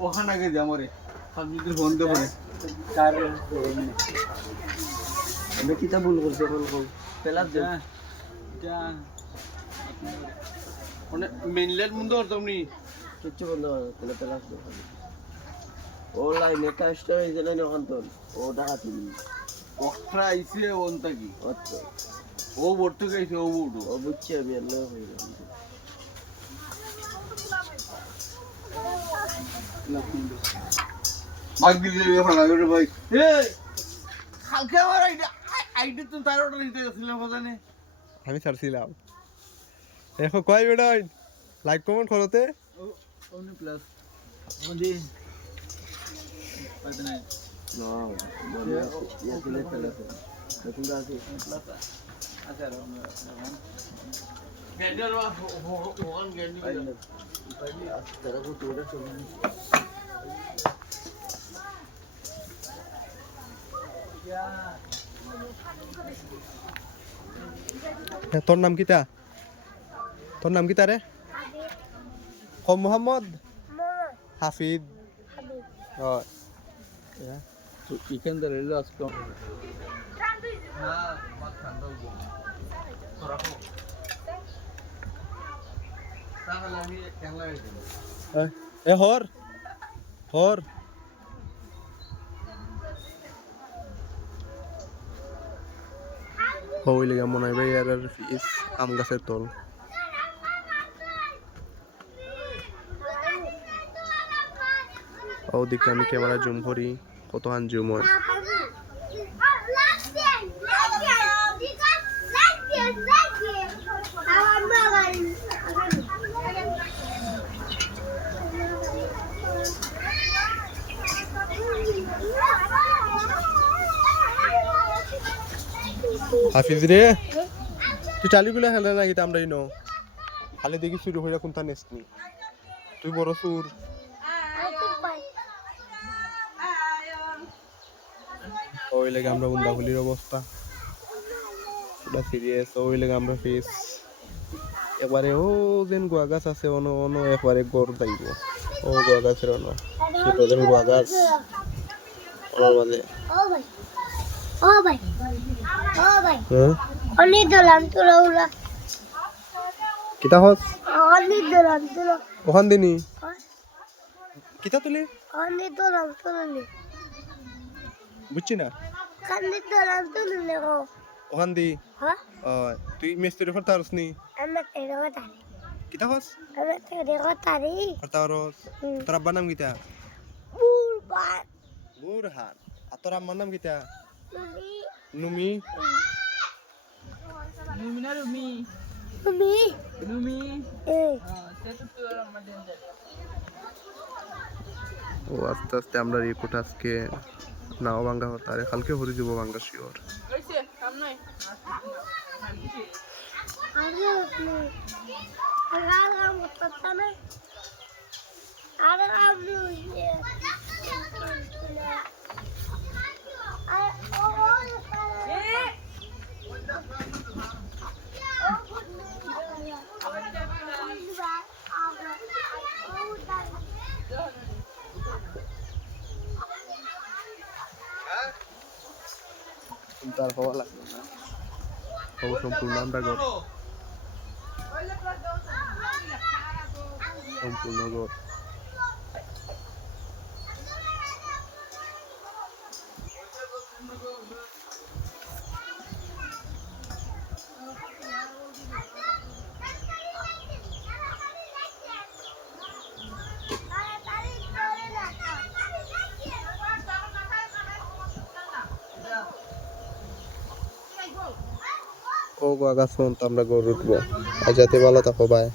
ওখানে আগে যা মরে সবজিদের ফোন দে পরে আমি কিতা ভুল করছি বলবো পেলার দে যা মানে মেনল্যান্ড বন্ধ করতাম নি কিচ্ছু বন্ধ করো তাহলে পেলার দে ও লাইনে কাজটা হয়েছে লাইনে ওখান তো ও ডাকাতি অস্ট্রা আইসে ওনটা কি আচ্ছা ও ভর্তি গেছে ও বুড়ো ও বুঝছি আমি আল্লাহ হয়ে গেল বাগ দিলে ভালো করে ভাই এই কালকে আমার আইডি তো তার অর্ডার দিতে গেছিলাম জানে আমি ছাড়ছিলাম এখন কয় বেড়াই লাইক কমেন্ট করতে ওনি প্লাস ওনি পাইতে নাই না বলে ইয়া দিলে পেলার দেখুন আছে প্লাস আচ্ছা গেন্ডার ওখান গেন্ডি তারা কো তোরা চলে তোর নাম কিতা তোর নাম কিতা রে কম মোহাম্মদ হাফিজ চিকেন দে রেলো আজকে হ্যাঁ মাছ ঠান্ডা হয়ে গেল তোরা কো তাহলে আমি কেমন লাগে এ হর হর হইলে মনে হয় ভাই আর ফিস আম গাছের তল ও দিকে আমি ক্যামেরা জুম করি কত হান জুম হয় হাফিজ রে তুই চালিগুলো খেলে না কিন্তু আমরা ইনো খালি দেখি চুরি হইয়া কোনটা নেসনি তুই বড় চুর ওই লেগে আমরা উন্দাহুলির অবস্থা পুরা সিরিয়াস ওই লেগে আমরা ফেস একবারে ও যেন গোয়া গাছ আছে অন অন একবারে গড় যাইব ও গোয়া গাছের অন ছোট যেন গোয়া গাছ ওর মাঝে ও ভাই অনেক দলাম তোরা ওরা কিতা হস অনেক দলাম তোরা ওখান দিনি কিতা তুলি অনেক দলাম তোরা বুঝছি না কান্দি দলাম তোরা ও ওখান দি হ্যাঁ তুই মিস্ত্রি করতে পারস নি আমরা তেরে কথারি কিতা হস আমরা তেরে কথারি করতে পারস তোর আব্বার নাম কিতা বুলবান বুরহান আর তোর আম্মার নাম কিতা তুমি নুমি নুমি না রুমি তুমি নুমি এই সেটা তো আমাদের ও আস্তে আস্তে আমরা রিপোর্ট আজকে নাও ভাঙ্গা হতা আরে কালকে হরি যাব ভাঙ্গা শিওর কইছে কাম নাই আরে আপনি আরে মতটা না আরে আপনি তার হওয়া লাগবে না সম্পূর্ণ আমরা ঘর সম্পূর্ণ ঘর ও গাছ আমরা গরু উঠবো আর যাতে ভালো থাকো ভাই।